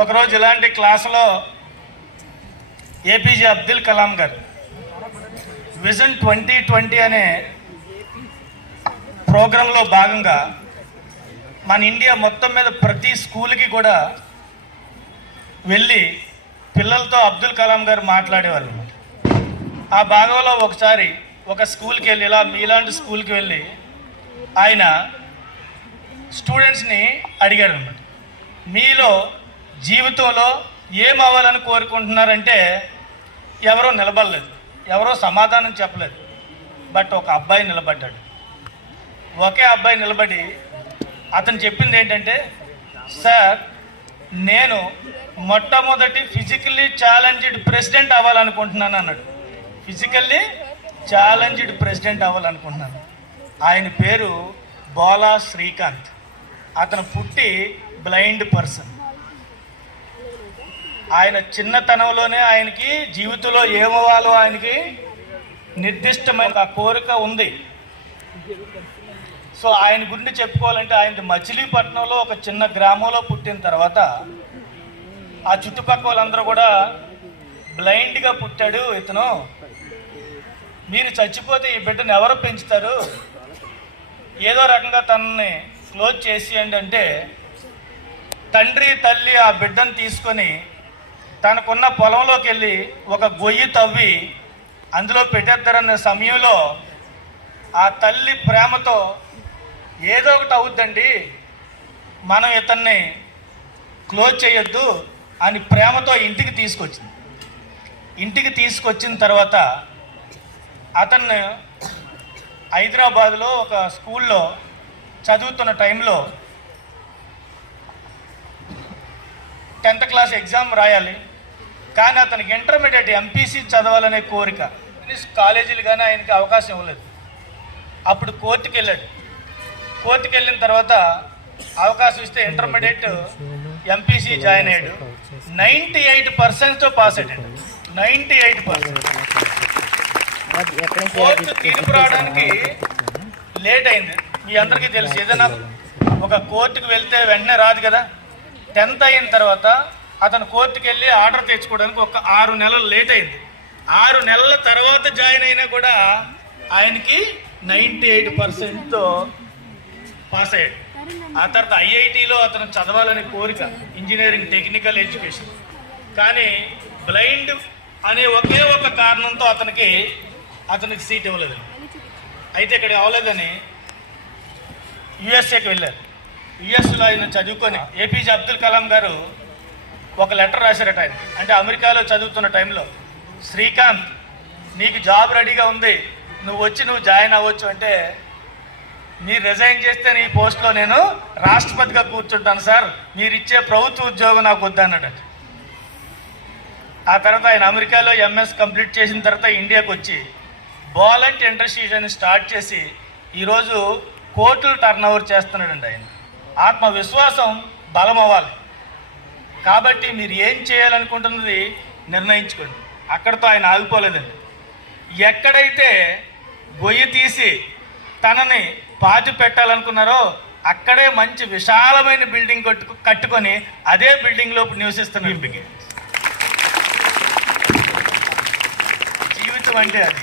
ఒకరోజు ఇలాంటి క్లాసులో ఏపీజే అబ్దుల్ కలాం గారు విజన్ 2020 అనే ప్రోగ్రాంలో భాగంగా మన ఇండియా మొత్తం మీద ప్రతి స్కూల్కి కూడా వెళ్ళి పిల్లలతో అబ్దుల్ కలాం గారు మాట్లాడేవాళ్ళు. ఆ భాగంలో ఒకసారి ఒక స్కూల్కి వెళ్ళి ఇలా మీలాంటి స్కూల్కి వెళ్ళి ఆయన స్టూడెంట్స్ని అడిగాడు అన్నమాట, మీలో జీవితంలో ఏం అవ్వాలని కోరుకుంటున్నారంటే ఎవరో నిలబడలేదు, ఎవరో సమాధానం చెప్పలేదు. బట్ ఒక అబ్బాయి నిలబడ్డాడు. ఒకే అబ్బాయి నిలబడి అతను చెప్పింది ఏంటంటే, సార్ నేను మొట్టమొదటి ఫిజికల్లీ ఛాలెంజ్డ్ ప్రెసిడెంట్ అవ్వాలనుకుంటున్నాను అన్నాడు. ఫిజికల్లీ ఛాలెంజ్డ్ ప్రెసిడెంట్ అవ్వాలనుకుంటున్నాను. ఆయన పేరు బోలా శ్రీకాంత్. అతను పుట్టి బ్లైండ్ పర్సన్. ఆయన చిన్నతనంలోనే ఆయనకి జీవితంలో ఏమవ్వాలో ఆయనకి నిర్దిష్టమైన కోరిక ఉంది. సో ఆయన గురించి చెప్పుకోవాలంటే ఆయన మచిలీపట్నంలో ఒక చిన్న గ్రామంలో పుట్టిన తర్వాత ఆ చుట్టుపక్కల వాళ్ళందరూ కూడా బ్లైండ్గా పుట్టాడు ఇతను, మీరు చచ్చిపోతే ఈ బిడ్డను ఎవరు పెంచుతారు, ఏదో రకంగా తనని క్లోజ్ చేసేయండి అంటే తండ్రి తల్లి ఆ బిడ్డను తీసుకొని తనకున్న పొలంలోకి వెళ్ళి ఒక గొయ్యి తవ్వి అందులో పెట్టేద్దారన్న సమయంలో ఆ తల్లి ప్రేమతో ఏదో ఒకటి అవుద్దండి, మనం ఇతన్ని క్లోజ్ చేయొద్దు అని ప్రేమతో ఇంటికి తీసుకొచ్చింది. ఇంటికి తీసుకొచ్చిన తర్వాత అతన్ని హైదరాబాద్లో ఒక స్కూల్లో చదువుతున్న టైంలో 10th క్లాస్ ఎగ్జామ్ రాయాలి, కానీ అతనికి ఇంటర్మీడియట్ ఎంపీసీ చదవాలనే కోరిక. కాలేజీలు కానీ ఆయనకి అవకాశం ఇవ్వలేదు. అప్పుడు కోర్టుకి వెళ్ళాడు. కోర్టుకి వెళ్ళిన తర్వాత అవకాశం ఇస్తే ఇంటర్మీడియట్ ఎంపీసీ జాయిన్ అయ్యాడు. 98%తో పాస్ అయ్యాడు. 98%. కోర్టు తీర్పు రావడానికి లేట్ అయింది. మీ అందరికీ తెలుసు, ఏదైనా ఒక కోర్టుకు వెళ్తే వెంటనే రాదు కదా. 10th అయిన తర్వాత అతను కోర్టుకు వెళ్ళి ఆర్డర్ తెచ్చుకోవడానికి ఒక 6 నెలలు లేట్ అయింది. 6 నెలల తర్వాత జాయిన్ అయినా కూడా ఆయనకి 98%తో పాస్ అయ్యాడు. ఆ తర్వాత ఐఐటిలో అతను చదవాలనే కోరిక, ఇంజనీరింగ్ టెక్నికల్ ఎడ్యుకేషన్. కానీ బ్లైండ్ అనే ఒకే ఒక కారణంతో అతనికి సీట్ ఇవ్వలేదు. అయితే ఇక్కడ అవ్వలేదని యుఎస్ఏకి వెళ్ళారు. యుఎస్లో ఆయన చదువుకొని ఏపీజే అబ్దుల్ కలాం గారు ఒక లెటర్ రాశారట ఆయన. అంటే అమెరికాలో చదువుతున్న టైంలో, శ్రీకాంత్ నీకు జాబ్ రెడీగా ఉంది, నువ్వు వచ్చి జాయిన్ అవ్వచ్చు అంటే, మీరు రిజైన్ చేస్తే నీ పోస్ట్లో నేను రాష్ట్రపతిగా కూర్చుంటాను సార్, మీరు ఇచ్చే ప్రభుత్వ ఉద్యోగం నాకు వద్దన్నాడు. ఆ తర్వాత ఆయన అమెరికాలో ఎంఎస్ కంప్లీట్ చేసిన తర్వాత ఇండియాకి వచ్చి బాలెంట్ ఇండస్ట్రీస్ అని స్టార్ట్ చేసి ఈరోజు కోట్లు టర్నోవర్ చేస్తున్నాడండి. ఆయన ఆత్మవిశ్వాసం బలం అవ్వాలి. కాబట్టి మీరు ఏం చేయాలనుకుంటున్నది నిర్ణయించుకోండి. అక్కడితో ఆయన ఆగిపోలేదండి. ఎక్కడైతే గొయ్యి తీసి తనని పాతి పెట్టాలనుకున్నారో అక్కడే మంచి విశాలమైన బిల్డింగ్ కట్టుకొని అదే బిల్డింగ్లో నివసిస్తున్న ఇంటికి. జీవితం అంటే అది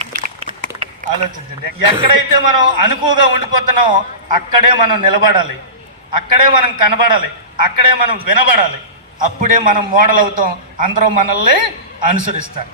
ఆలోచించండి. ఎక్కడైతే మనం అనుకువగా ఉండిపోతున్నామో అక్కడే మనం నిలబడాలి, అక్కడే మనం కనబడాలి, అక్కడే మనం వినబడాలి. అప్పుడే మనం మోడల్ అవుతాం, అందరూ మనల్ని అనుసరిస్తారు.